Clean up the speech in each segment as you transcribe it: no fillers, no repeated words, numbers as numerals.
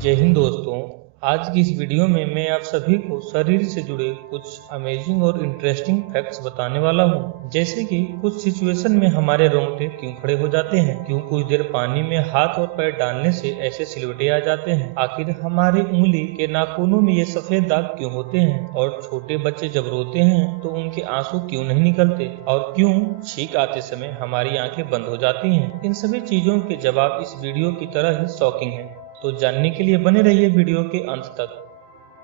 जय हिंद दोस्तों। आज की इस वीडियो में मैं आप सभी को शरीर से जुड़े कुछ अमेजिंग और इंटरेस्टिंग फैक्ट्स बताने वाला हूं। जैसे कि कुछ सिचुएशन में हमारे रोंगटे क्यों खड़े हो जाते हैं, क्यों कुछ देर पानी में हाथ और पैर डालने से ऐसे सिलवटे आ जाते हैं, आखिर हमारी उंगली के नाखूनों में ये सफेद दाग क्यों होते हैं, और छोटे बच्चे जब रोते हैं तो उनके आंसू क्यों नहीं निकलते, और क्यों छींक आते समय हमारी आंखें बंद हो जाती हैं। इन सभी चीजों के जवाब इस वीडियो की तरह ही शॉकिंग है, तो जानने के लिए बने रहिए वीडियो के अंत तक।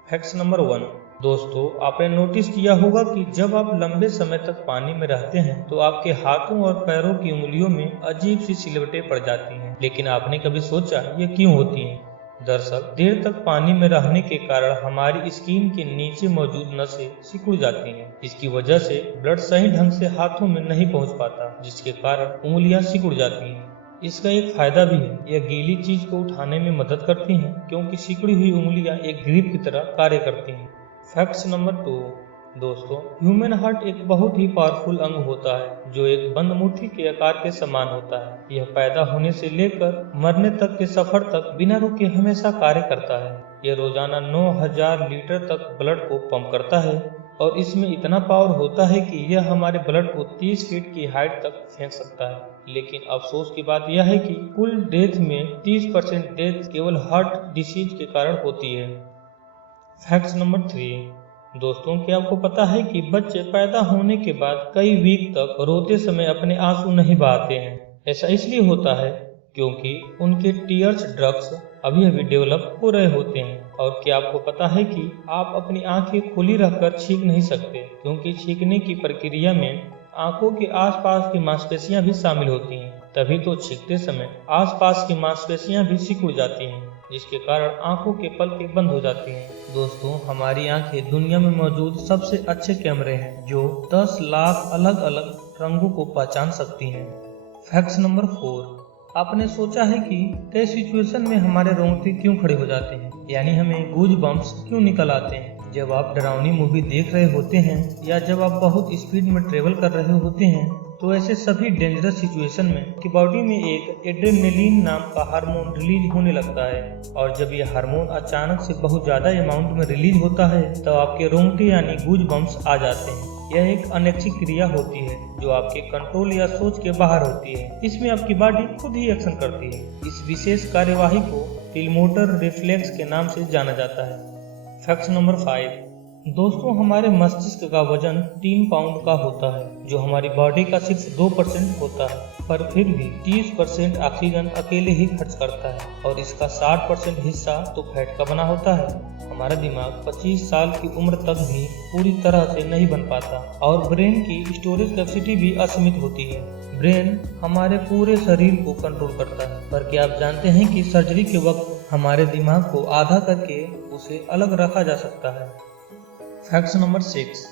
Facts number 1। दोस्तों, आपने नोटिस किया होगा कि जब आप लंबे समय तक पानी में रहते हैं तो आपके हाथों और पैरों की उंगलियों में अजीब सी सिलवटें पड़ जाती हैं। लेकिन आपने कभी सोचा ये क्यों होती हैं? दरअसल देर तक पानी में रहने के कारण हमारी स्किन के नीचे मौजूद नसें सिकुड़ जाती हैं। इसकी वजह से ब्लड सही ढंग से हाथों में नहीं पहुंच पाता, जिसके कारण उंगलियां सिकुड़ जाती हैं। इसका एक फायदा भी है, यह गीली चीज को उठाने में मदद करती हैं, क्योंकि सिकुड़ी हुई उंगलियां एक ग्रिप की तरह कार्य करती हैं। Facts number 2। दोस्तों, ह्यूमन हार्ट एक बहुत ही पावरफुल अंग होता है जो एक बंद मुट्ठी के आकार के समान होता है। यह पैदा होने से लेकर मरने तक के सफर तक बिना रुके हमेशा कार्य करता है। यह रोजाना 9000 लीटर तक ब्लड को पंप करता है, और इसमें इतना पावर होता है कि यह हमारे ब्लड को 30 फीट की हाइट तक फेंक सकता है। लेकिन अफसोस की बात यह है कि कुल डेथ में 30% डेथ केवल हार्ट डिसीज के कारण होती है। Facts number 3। दोस्तों, क्या आपको पता है कि बच्चे पैदा होने के बाद कई वीक तक रोते समय अपने आंसू नहीं बहाते हैं? ऐसा इसलिए होता है क्योंकि उनके टीयर्स ड्रग्स अभी अभी डेवलप हो रहे होते हैं। और क्या आपको पता है कि आप अपनी आंखें खुली रखकर छींक नहीं सकते, क्योंकि छींकने की प्रक्रिया में आंखों के आसपास की मांसपेशियां भी शामिल होती हैं। तभी तो छींकते समय आसपास की मांसपेशियां भी सिकुड़ जाती हैं, जिसके कारण आंखों के पलकें बंद हो जाती हैं। दोस्तों, हमारी आंखें दुनिया में मौजूद सबसे अच्छे कैमरे हैं जो 10 लाख अलग अलग रंगों को पहचान सकती हैं। Facts number 4। आपने सोचा है कि कई सिचुएशन में हमारे रोंगटे क्यों खड़े हो जाते हैं, यानी हमें गूज बम्प्स क्यों निकल आते हैं जब आप डरावनी मूवी देख रहे होते हैं, या जब आप बहुत स्पीड में ट्रेवल कर रहे होते हैं? तो ऐसे सभी डेंजरस सिचुएशन में कि बॉडी में एक एड्रेनलिन नाम का हार्मोन रिलीज होने लगता है, और जब यह हार्मोन अचानक से बहुत ज्यादा अमाउंट में रिलीज होता है तो आपके रोंगटे यानी गूज बम्प्स आ जाते हैं। यह एक अनैच्छिक क्रिया होती है जो आपके कंट्रोल या सोच के बाहर होती है। इसमें आपकी बॉडी खुद ही एक्शन करती है। इस विशेष कार्यवाही को फिल्मोटर रिफ्लेक्स के नाम से जाना जाता है। Fact number 5। दोस्तों, हमारे मस्तिष्क का वजन 3 पाउंड का होता है, जो हमारी बॉडी का सिर्फ 2% होता है, पर फिर भी 30% ऑक्सीजन अकेले ही खर्च करता है, और इसका 60% हिस्सा तो फैट का बना होता है। हमारा दिमाग 25 साल की उम्र तक भी पूरी तरह से नहीं बन पाता, और ब्रेन की स्टोरेज कैपेसिटी भी असीमित होती है। ब्रेन हमारे पूरे शरीर को कंट्रोल करता है, पर क्या आप जानते हैं कि सर्जरी के वक्त हमारे दिमाग को आधा करके उसे अलग रखा जा सकता है। Fact number 6।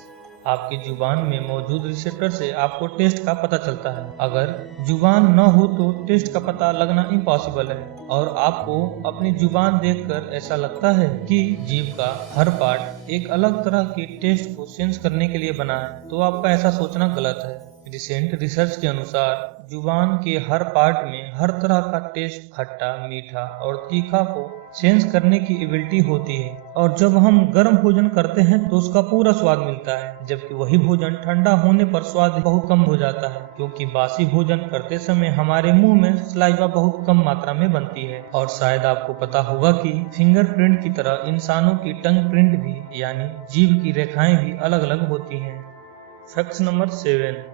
आपकी जुबान में मौजूद रिसेप्टर से आपको टेस्ट का पता चलता है। अगर जुबान न हो तो टेस्ट का पता लगना इम्पॉसिबल है, और आपको अपनी जुबान देखकर ऐसा लगता है कि जीभ का हर पार्ट एक अलग तरह की टेस्ट को सेंस करने के लिए बना है, तो आपका ऐसा सोचना गलत है। रिसेंट रिसर्च के अनुसार जुबान के हर पार्ट में हर तरह का टेस्ट, खट्टा, मीठा और तीखा को सेंस करने की एबिलिटी होती है, और जब हम गर्म भोजन करते हैं तो उसका पूरा स्वाद मिलता है, जबकि वही भोजन ठंडा होने पर स्वाद बहुत कम हो जाता है, क्योंकि बासी भोजन करते समय हमारे मुंह में सलाइवा बहुत कम मात्रा में बनती है। और शायद आपको पता होगा कि फिंगरप्रिंट की तरह इंसानों की टंग प्रिंट भी, यानी जीभ की रेखाएं भी अलग अलग होती हैं। Fact number 7।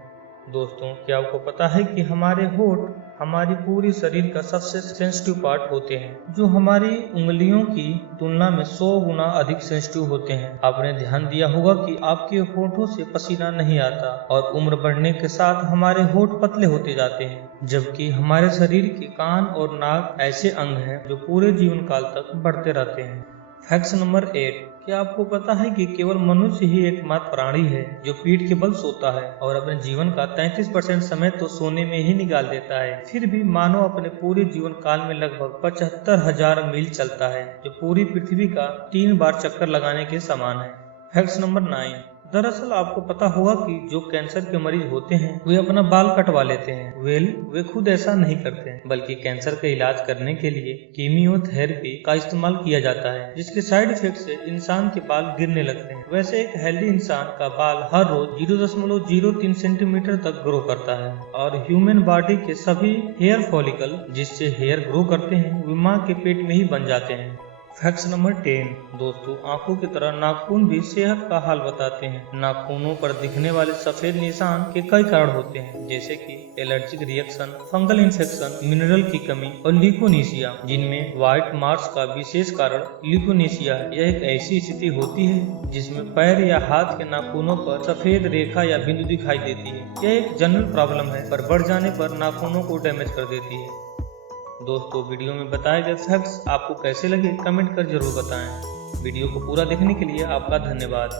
दोस्तों, क्या आपको पता है कि हमारे होंठ हमारी पूरी शरीर का सबसे सेंसिटिव पार्ट होते हैं, जो हमारी उंगलियों की तुलना में 100 गुना अधिक सेंसिटिव होते हैं। आपने ध्यान दिया होगा कि आपके होठों से पसीना नहीं आता, और उम्र बढ़ने के साथ हमारे होठ पतले होते जाते हैं, जबकि हमारे शरीर के कान और नाक ऐसे अंग हैं जो पूरे जीवन काल तक बढ़ते रहते हैं। Fact number 8। क्या आपको पता है कि केवल मनुष्य ही एकमात्र प्राणी है जो पीठ के बल सोता है, और अपने जीवन का 33% समय तो सोने में ही निकाल देता है? फिर भी मानव अपने पूरे जीवन काल में लगभग 75,000 मील चलता है, जो पूरी पृथ्वी का 3 बार चक्कर लगाने के समान है। Fact number 9। दरअसल आपको पता होगा कि जो कैंसर के मरीज होते हैं वे अपना बाल कटवा लेते हैं। वे खुद ऐसा नहीं करते हैं, बल्कि कैंसर का इलाज करने के लिए कीमियोथेरेपी का इस्तेमाल किया जाता है, जिसके साइड इफेक्ट से इंसान के बाल गिरने लगते हैं। वैसे एक हेल्दी इंसान का बाल हर रोज 0.03 सेंटीमीटर तक ग्रो करता है और ह्यूमन बॉडी के सभी हेयर फॉलिकल जिससे हेयर ग्रो करते हैं वे माँ के पेट में ही बन जाते हैं। फैक्ट नंबर 10 दोस्तों, आंखों की तरह नाखून भी सेहत का हाल बताते हैं। नाखूनों पर दिखने वाले सफेद निशान के कई कारण होते हैं, जैसे कि allergic reaction, fungal infection, mineral की कमी और ल्यूकोनीसिया, जिनमें व्हाइट मार्क्स का विशेष कारण ल्यूकोनीसिया है। यह एक ऐसी स्थिति होती है जिसमें पैर या हाथ के नाखूनों पर सफेद रेखा या बिंदु दिखाई देती है। यह एक जनरल प्रॉब्लम है, पर बढ़ जाने पर नाखूनों को डैमेज कर देती है। दोस्तों, वीडियो में बताए गए फैक्ट्स आपको कैसे लगे कमेंट कर जरूर बताएं। वीडियो को पूरा देखने के लिए आपका धन्यवाद।